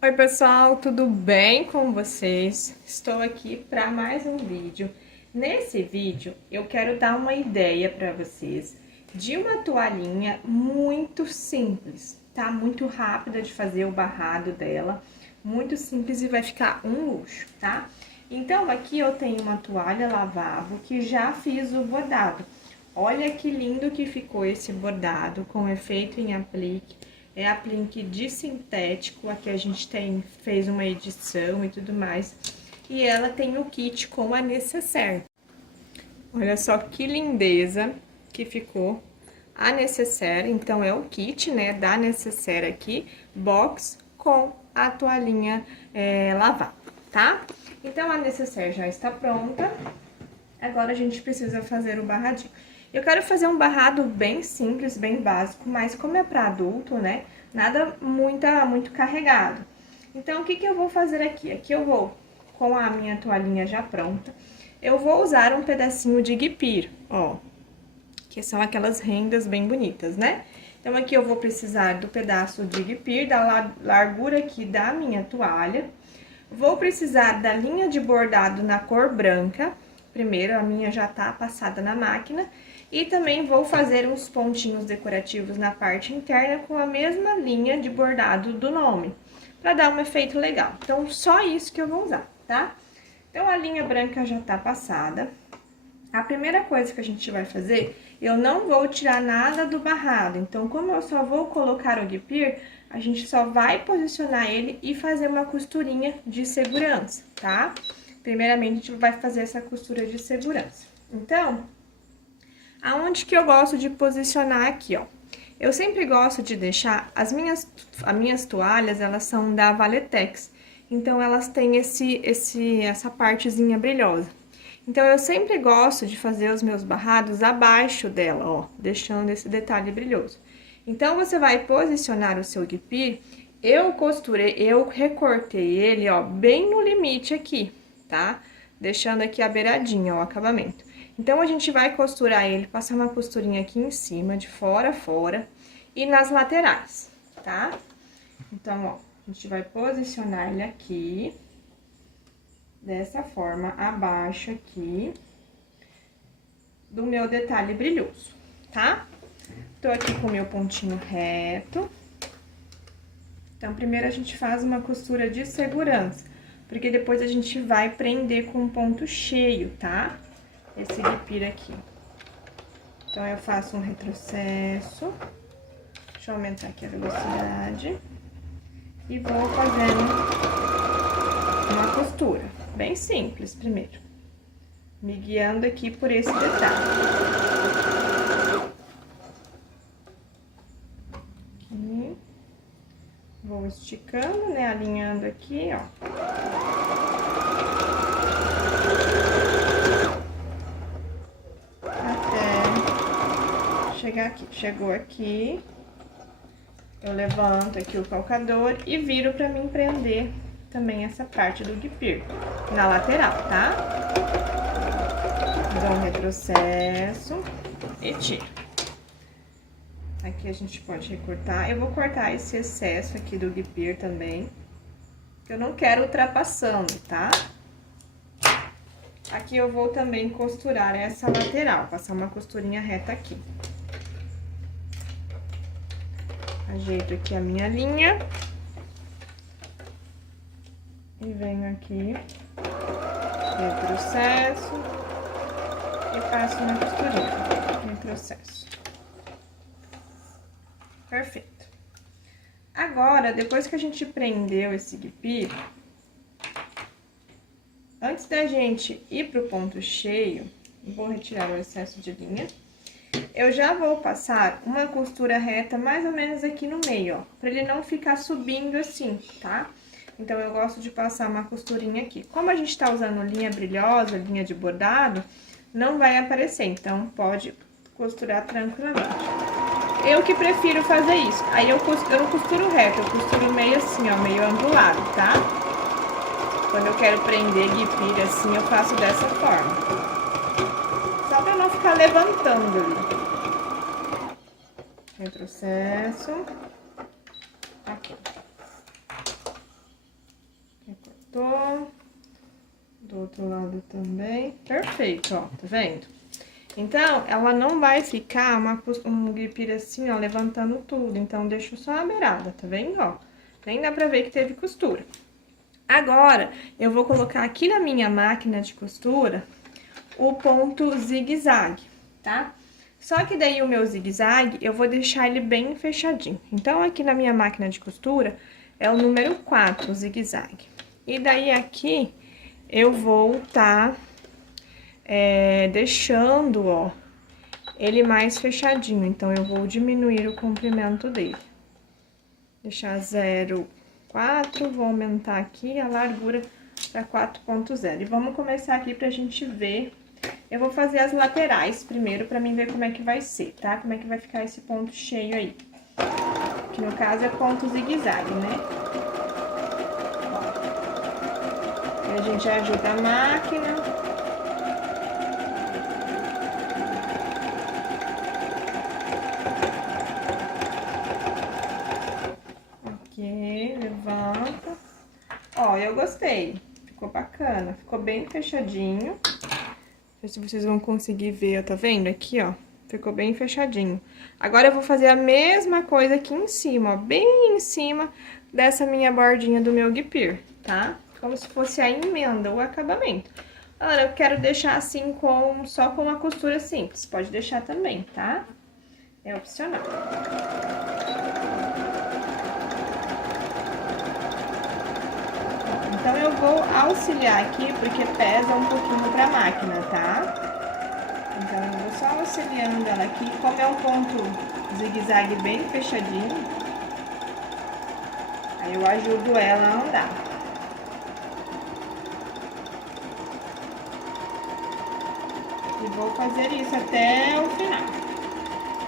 Oi pessoal, tudo bem com vocês? Estou aqui para mais um vídeo. Nesse vídeo eu quero dar uma ideia para vocês de uma toalhinha muito simples, tá? Muito rápida de fazer o barrado dela, muito simples e vai ficar um luxo, tá? Então aqui eu tenho uma toalha lavável que já fiz o bordado. Olha que lindo que ficou esse bordado com efeito em aplique. É aplique de sintético, aqui a gente fez uma edição e tudo mais. E ela tem o kit com a necessaire. Olha só que lindeza que ficou a necessaire. Então, é o kit, né, da necessaire aqui, box com a toalhinha lavável, tá? Então, a necessaire já está pronta. Agora, a gente precisa fazer o barradinho. Eu quero fazer um barrado bem simples, bem básico, mas como é para adulto, né, nada muito carregado. Então, o que eu vou fazer aqui? Aqui eu vou, com a minha toalhinha já pronta, eu vou usar um pedacinho de guipir, ó, que são aquelas rendas bem bonitas, né? Então, aqui eu vou precisar do pedaço de guipir, da largura aqui da minha toalha. Vou precisar da linha de bordado na cor branca. Primeiro, a minha já tá passada na máquina. E também vou fazer uns pontinhos decorativos na parte interna com a mesma linha de bordado do nome, para dar um efeito legal. Então, só isso que eu vou usar, tá? Então, a linha branca já tá passada. A primeira coisa que a gente vai fazer, eu não vou tirar nada do barrado. Então, como eu só vou colocar o guipir, a gente só vai posicionar ele e fazer uma costurinha de segurança, tá? Primeiramente, a gente vai fazer essa costura de segurança. Então, aonde que eu gosto de posicionar aqui, ó? Eu sempre gosto de deixar, as minhas toalhas, elas são da Valetex, então elas têm essa partezinha brilhosa. Então, eu sempre gosto de fazer os meus barrados abaixo dela, ó, deixando esse detalhe brilhoso. Então, você vai posicionar o seu guipir, eu recortei ele, ó, bem no limite aqui, tá? Deixando aqui a beiradinha, ó, o acabamento. Então, a gente vai costurar ele, passar uma costurinha aqui em cima, de fora a fora, e nas laterais, tá? Então, ó, a gente vai posicionar ele aqui, dessa forma, abaixo aqui, do meu detalhe brilhoso, tá? Tô aqui com o meu pontinho reto. Então, primeiro a gente faz uma costura de segurança, porque depois a gente vai prender com um ponto cheio, tá? Esse guipir aqui. Então, eu faço um retrocesso. Deixa eu aumentar aqui a velocidade. E vou fazendo uma costura, bem simples primeiro. Me guiando aqui por esse detalhe. Aqui. Vou esticando, né, alinhando aqui, ó. Chegar aqui. Chegou aqui, eu levanto aqui o calcador e viro pra mim prender também essa parte do guipir na lateral, tá? Dou um retrocesso e tiro. Aqui a gente pode recortar. Eu vou cortar esse excesso aqui do guipir também, que eu não quero ultrapassando, tá? Aqui eu vou também costurar essa lateral, passar uma costurinha reta aqui. Ajeito aqui a minha linha. E venho aqui, retrocesso, e faço uma costurinha, retrocesso. Perfeito. Agora, depois que a gente prendeu esse guipir, antes da gente ir pro ponto cheio, vou retirar o excesso de linha. Eu já vou passar uma costura reta mais ou menos aqui no meio, ó, pra ele não ficar subindo assim, tá? Então, eu gosto de passar uma costurinha aqui. Como a gente tá usando linha brilhosa, linha de bordado, não vai aparecer, então pode costurar tranquilamente. Eu que prefiro fazer isso. Aí, eu não costuro reto, eu costuro meio assim, ó, meio angulado, tá? Quando eu quero prender guipir assim, eu faço dessa forma. Só pra não ficar levantando ali. Retrocesso. Aqui. gostou. Do outro lado também. Perfeito, ó, tá vendo? Então, ela não vai ficar um guipira assim, ó, levantando tudo. Então, deixa só a beirada, tá vendo, ó? Nem dá pra ver que teve costura. Agora, eu vou colocar aqui na minha máquina de costura o ponto zigue-zague, tá? Só que daí o meu zigue-zague, eu vou deixar ele bem fechadinho. Então, aqui na minha máquina de costura, é o número 4, o zigue-zague. E daí aqui, eu vou deixando, ó, ele mais fechadinho. Então, eu vou diminuir o comprimento dele. Deixar 0,4, vou aumentar aqui a largura para 4,0. E vamos começar aqui pra gente ver. Eu vou fazer as laterais primeiro pra mim ver como é que vai ser, tá? Como é que vai ficar esse ponto cheio aí. Que no caso é ponto zigue-zague, né? Ó. E a gente ajuda a máquina. Aqui, levanta. Ó, eu gostei. Ficou bacana, ficou bem fechadinho. Não sei se vocês vão conseguir ver, ó, tá vendo? Aqui, ó, ficou bem fechadinho. Agora, eu vou fazer a mesma coisa aqui em cima, ó, bem em cima dessa minha bordinha do meu guipir, tá? Como se fosse a emenda, o acabamento. Agora, eu quero deixar assim, só com uma costura simples, pode deixar também, tá? É opcional. Então, eu vou auxiliar aqui, porque pesa um pouquinho pra máquina, tá? Então, eu vou só auxiliando ela aqui. Como é um ponto zigue-zague bem fechadinho, aí eu ajudo ela a andar. E vou fazer isso até o final.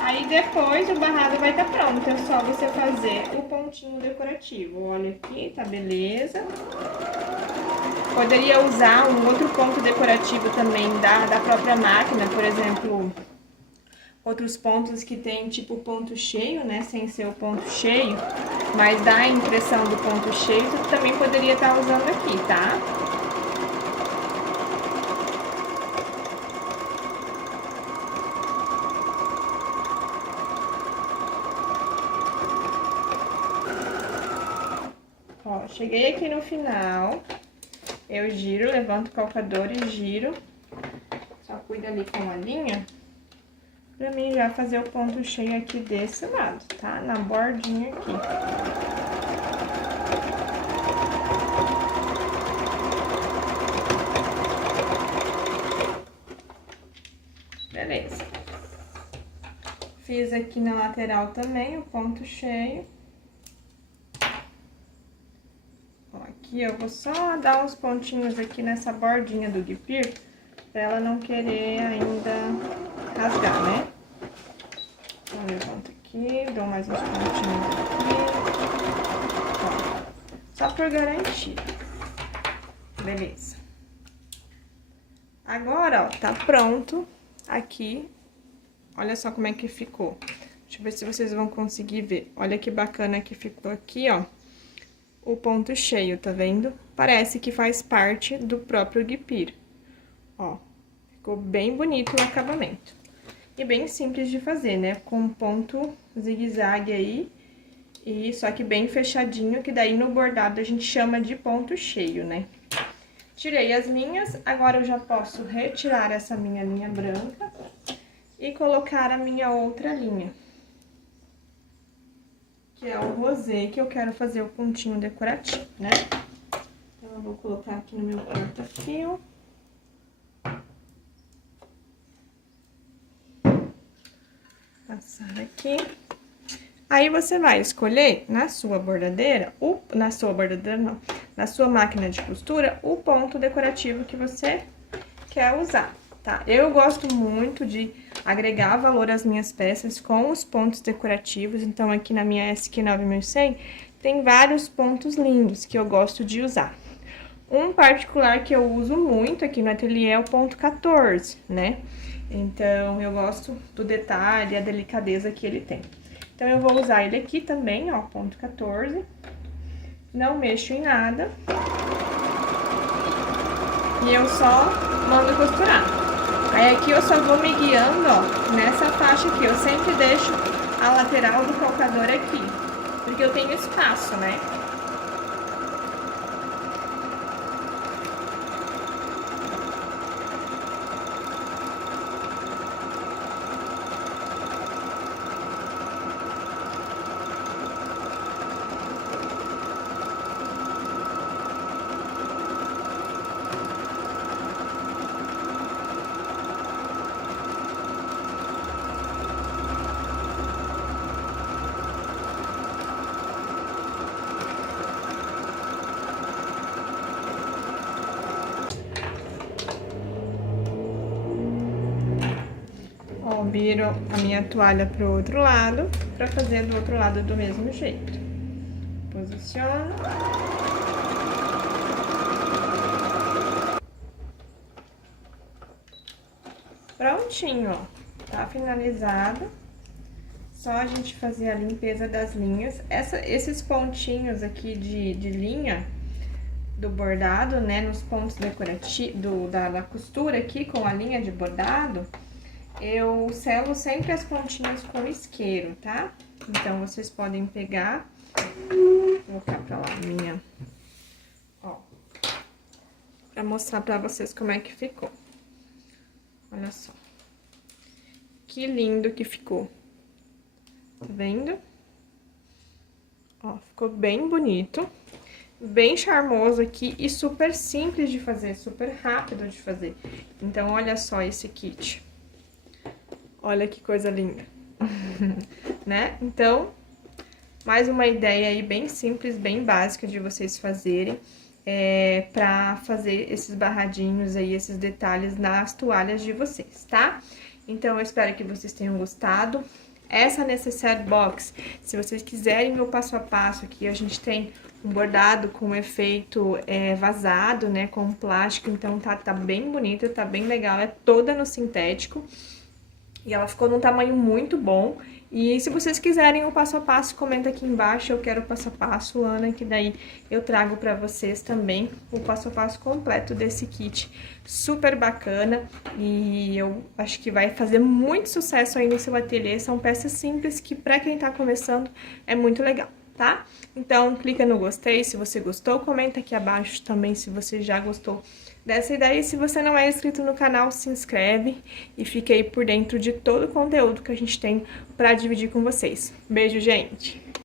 Aí, depois, o barrado vai estar pronto. É só você fazer o pontinho decorativo. Olha aqui, tá beleza. Poderia usar um outro ponto decorativo também da própria máquina, por exemplo, outros pontos que tem tipo ponto cheio, né, sem ser o ponto cheio, mas dá a impressão do ponto cheio, tu também poderia estar usando aqui, tá? Ó, cheguei aqui no final. Eu giro, levanto o calcador e giro. Só cuida ali com a linha. Pra mim já fazer o ponto cheio aqui desse lado, tá? Na bordinha aqui. Beleza. Fiz aqui na lateral também o ponto cheio. Aqui eu vou só dar uns pontinhos aqui nessa bordinha do guipir, pra ela não querer ainda rasgar, né? Então, eu levanto aqui, dou mais uns pontinhos aqui. Ó, só por garantia. Beleza. Agora, ó, tá pronto aqui. Olha só como é que ficou. Deixa eu ver se vocês vão conseguir ver. Olha que bacana que ficou aqui, ó. O ponto cheio, tá vendo? Parece que faz parte do próprio guipir. Ó, ficou bem bonito o acabamento. E bem simples de fazer, né? Com ponto zigue-zague aí, e só que bem fechadinho, que daí no bordado a gente chama de ponto cheio, né? Tirei as minhas, agora eu já posso retirar essa minha linha branca e colocar a minha outra linha. Que é o rosê, que eu quero fazer o pontinho decorativo, né? Então, eu vou colocar aqui no meu porta-fio. Passar aqui. Aí, você vai escolher na sua bordadeira, na sua máquina de costura, o ponto decorativo que você quer usar, tá? Eu gosto muito de agregar valor às minhas peças com os pontos decorativos. Então, aqui na minha SQ9100 tem vários pontos lindos que eu gosto de usar. Um particular que eu uso muito aqui no ateliê é o ponto 14, né? Então, eu gosto do detalhe, a delicadeza que ele tem. Então, eu vou usar ele aqui também, ó, ponto 14. Não mexo em nada. e eu só mando costurar. Aí aqui eu só vou me guiando, ó, nessa faixa aqui. Eu sempre deixo a lateral do calcador aqui, porque eu tenho espaço, né? Ó, viro a minha toalha pro outro lado, pra fazer do outro lado do mesmo jeito. Posiciono. Prontinho, ó. Tá finalizado. Só a gente fazer a limpeza das linhas. Esses pontinhos aqui de linha do bordado, né, nos pontos decorativos, da costura aqui com a linha de bordado, eu selo sempre as pontinhas com isqueiro, tá? Então, vocês podem pegar, vou colocar pra lá a minha, ó, pra mostrar pra vocês como é que ficou. Olha só. Que lindo que ficou. Tá vendo? Ó, ficou bem bonito. Bem charmoso aqui e super simples de fazer, super rápido de fazer. Então, olha só esse kit. Olha que coisa linda, né? Então, mais uma ideia aí bem simples, bem básica de vocês fazerem, pra fazer esses barradinhos aí, esses detalhes nas toalhas de vocês, tá? Então, eu espero que vocês tenham gostado. Essa necessaire box, se vocês quiserem o passo a passo aqui, a gente tem um bordado com efeito vazado, né, com plástico, então tá bem bonita, tá bem legal, é toda no sintético. E ela ficou num tamanho muito bom. E se vocês quiserem o passo a passo, comenta aqui embaixo, eu quero o passo a passo, Ana, que daí eu trago pra vocês também o passo a passo completo desse kit. Super bacana e eu acho que vai fazer muito sucesso aí no seu ateliê. São peças simples que pra quem tá começando é muito legal, tá? Então, clica no gostei se você gostou, comenta aqui abaixo também se você já gostou dessa ideia. E se você não é inscrito no canal, se inscreve e fique aí por dentro de todo o conteúdo que a gente tem pra dividir com vocês. Beijo, gente!